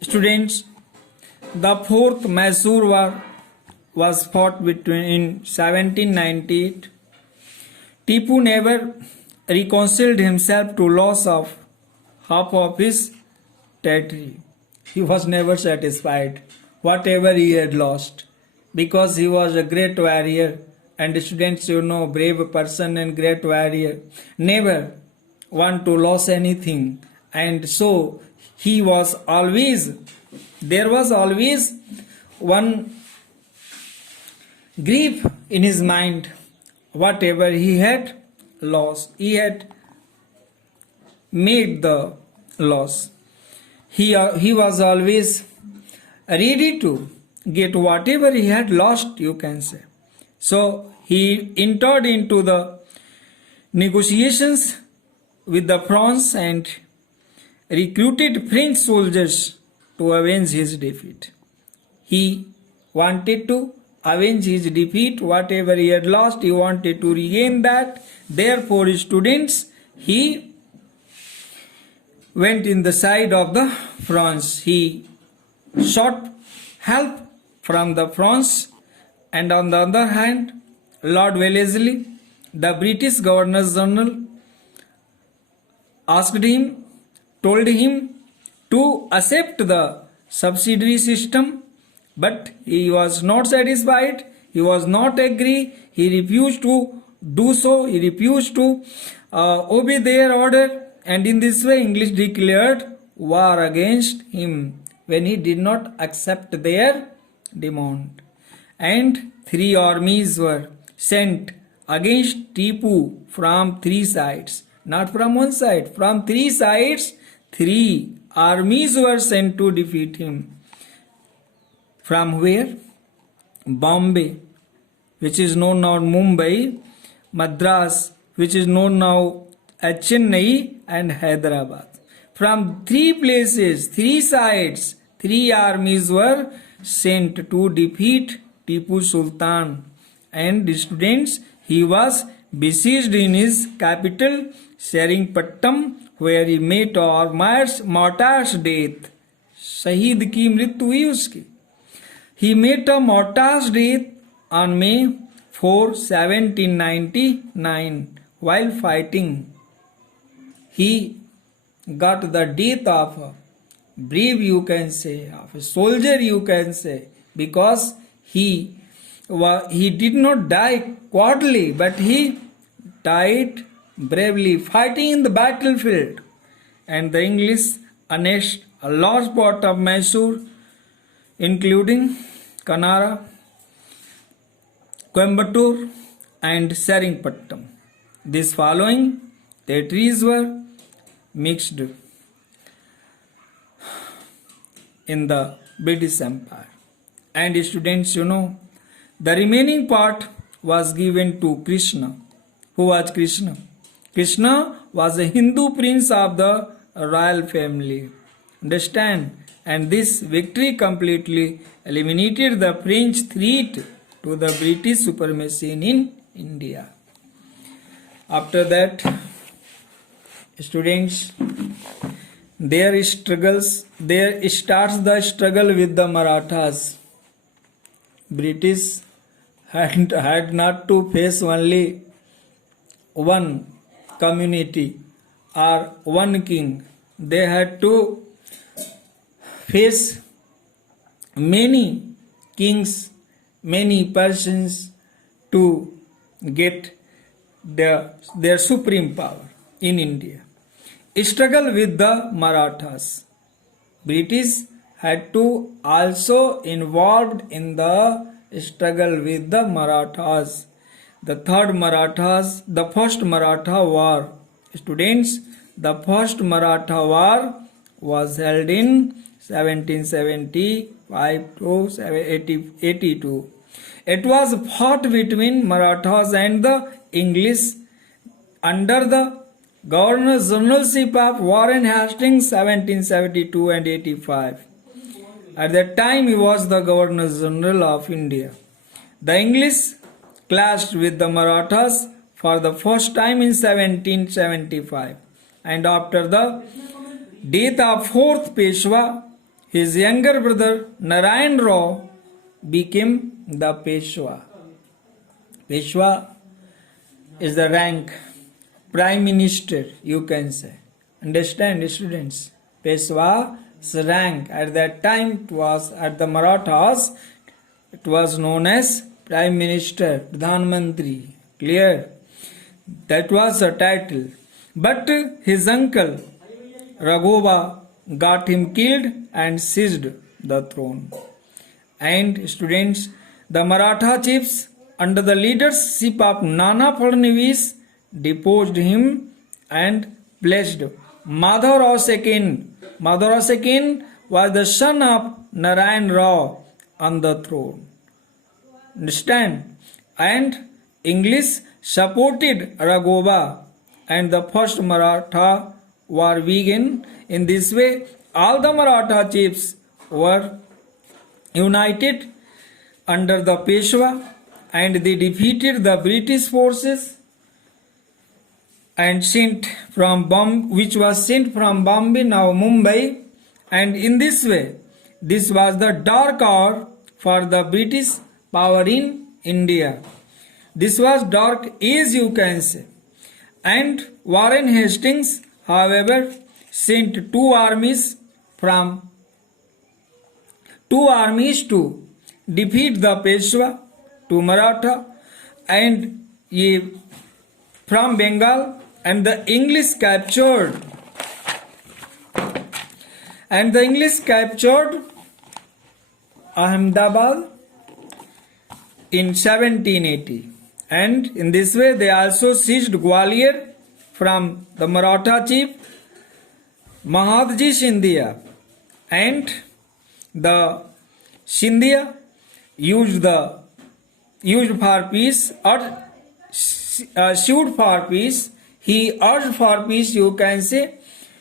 Students, the fourth Mysore War was fought between in 1798. Tipu never reconciled himself to loss of half of his territory. He was never satisfied whatever he had lost because he was a great warrior. And students, brave person and great warrior never want to lose anything. And so he was always, there was always one grief in his mind. Whatever he had lost, he had made the loss. He was always ready to get whatever he had lost, you can say. So he entered into the negotiations with the France and recruited French soldiers to avenge his defeat. He wanted to avenge his defeat, whatever he had lost, he wanted to regain that. Therefore, students, he went in the side of the France. He sought help from the France, and on the other hand, Lord Wellesley, the British Governor General, asked him, told him to accept the subsidiary system, but he was not satisfied. He was not agree. He refused to do so. He refused to obey their order, and in this way, English declared war against him when he did not accept their demand. And 3 armies were sent against Tipu from 3 sides, not from one side, from 3 sides. 3 armies were sent to defeat him. From where? Bombay, which is known now Mumbai, Madras, which is known now as Chennai, and Hyderabad. From 3 places, 3 sides, 3 armies were sent to defeat Tipu Sultan. And students, he was besieged in his capital Seringapatam, where he met और martyr's death. शहीद की मृत्यु हुई उसकी. He met a martyr's death on May 4, 1799 while fighting. He got the death of a brave, you can say, of a soldier, you can say, because he did not die quietly, but he died bravely fighting in the battlefield. And the English annexed a large part of Mysore, including Kanara, Coimbatore, and Seringapatam. These following territories were mixed in the British Empire. And students, the remaining part was given to Krishna. Who was Krishna? Krishna was a Hindu prince of the royal family. Understand? And this victory completely eliminated the French threat to the British supremacy in India. After that, students, there starts the struggle with the Marathas. British had not to face only one community or one king. They had to face many kings, many persons to get their supreme power in India. Struggle with the Marathas. British had to also involved in the struggle with the Marathas. The first Maratha war. Students, the first Maratha war was held in 1775 to 82. It was fought between Marathas and the English under the Governor Generalship of Warren Hastings 1772 and 85. At that time he was the Governor General of India. The English clashed with the Marathas for the first time in 1775, and after the death of 4th Peshwa his younger brother Narayan Rao became the Peshwa. Peshwa is the rank, Prime Minister, you can say. Understand, students? Peshwa's rank at that time, it was at the Marathas, it was known as Prime Minister, Pradhan Mantri. Clear? That was the title. But his uncle Raghova got him killed and seized the throne. And students, the Maratha chiefs under the leadership of Nana Fadnavis deposed him and placed Madhav Rao II. Madhav Rao II was the son of Narayan Rao on the throne. Understand? And English supported Raghova and the first Maratha war began. In this way, all the Maratha chiefs were united under the Peshwa and they defeated the British forces and which was sent from Bombay, now Mumbai. And in this way, this was the dark hour for the British power in India. This was dark age, you can say. And Warren Hastings, however, sent two armies to defeat the Peshwa to Maratha and from Bengal, and the English captured Ahmedabad in 1780. And in this way they also seized Gwalior from the Maratha chief Mahadji Scindia, and the Scindia used for peace or sued for peace. He urged for peace, you can say.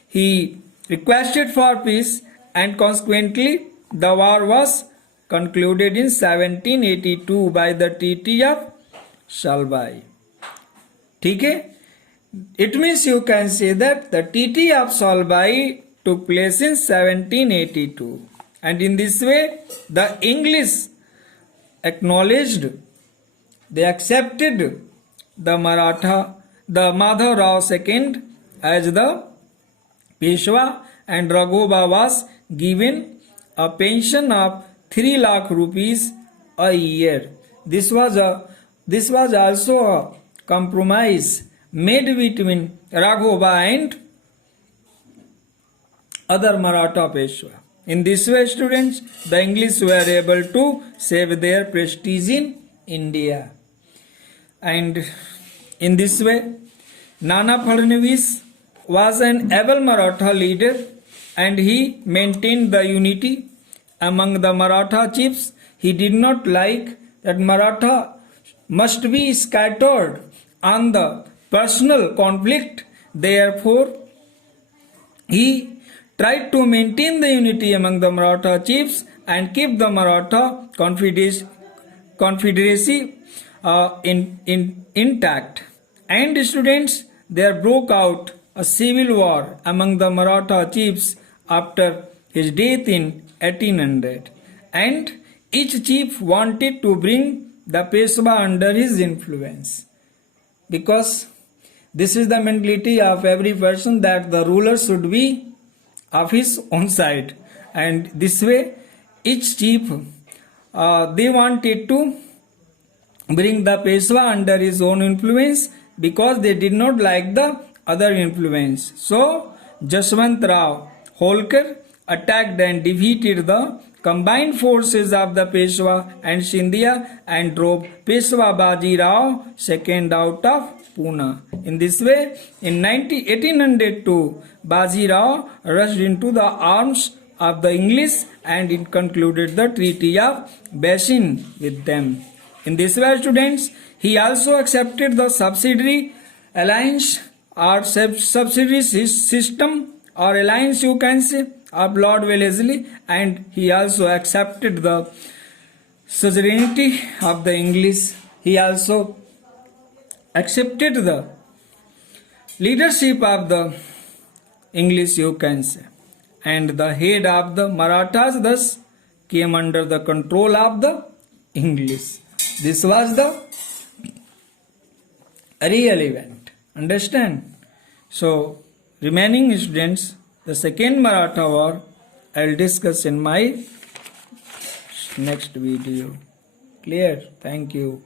He requested for peace, and consequently the war was concluded in 1782 by the Treaty of Salbai. Okay? It means you can say that the Treaty of Salbai took place in 1782, and in this way the English they accepted the Madhav Rao II as the Peshwa, and Raghova was given a pension of 3 lakh rupees a year. This was also a compromise made between Raghova and other Maratha Peshwa. In this way, students, the English were able to save their prestige in India. And in this way, Nana Fadnavis was an able Maratha leader, and he maintained the unity among the Maratha chiefs. He did not like that Maratha must be scattered on the personal conflict. Therefore, he tried to maintain the unity among the Maratha chiefs and keep the Maratha confederacy intact. And students, there broke out a civil war among the Maratha chiefs after his death in 1800, and each chief wanted to bring the Peshwa under his influence, because this is the mentality of every person, that the ruler should be of his own side. And this way each chief they wanted to bring the Peshwa under his own influence, because they did not like the other influence. So Jaswant Rao Holkar attacked and defeated the combined forces of the Peshwa and Scindia and drove Peshwa Baji Rao II out of Pune. In this way, in 1802, Baji Rao rushed into the arms of the English and it concluded the Treaty of Basin with them. In this way, students, he also accepted the subsidiary alliance or subsidiary system or alliance, you can say, of Lord Wellesley, and he also accepted the suzerainty of the English. He also accepted the leadership of the English, you can say. and the head of the Marathas thus came under the control of the English. This was the real event. Understand? So, remaining students, the second Maratha war I'll discuss in my next video. Clear? Thank you.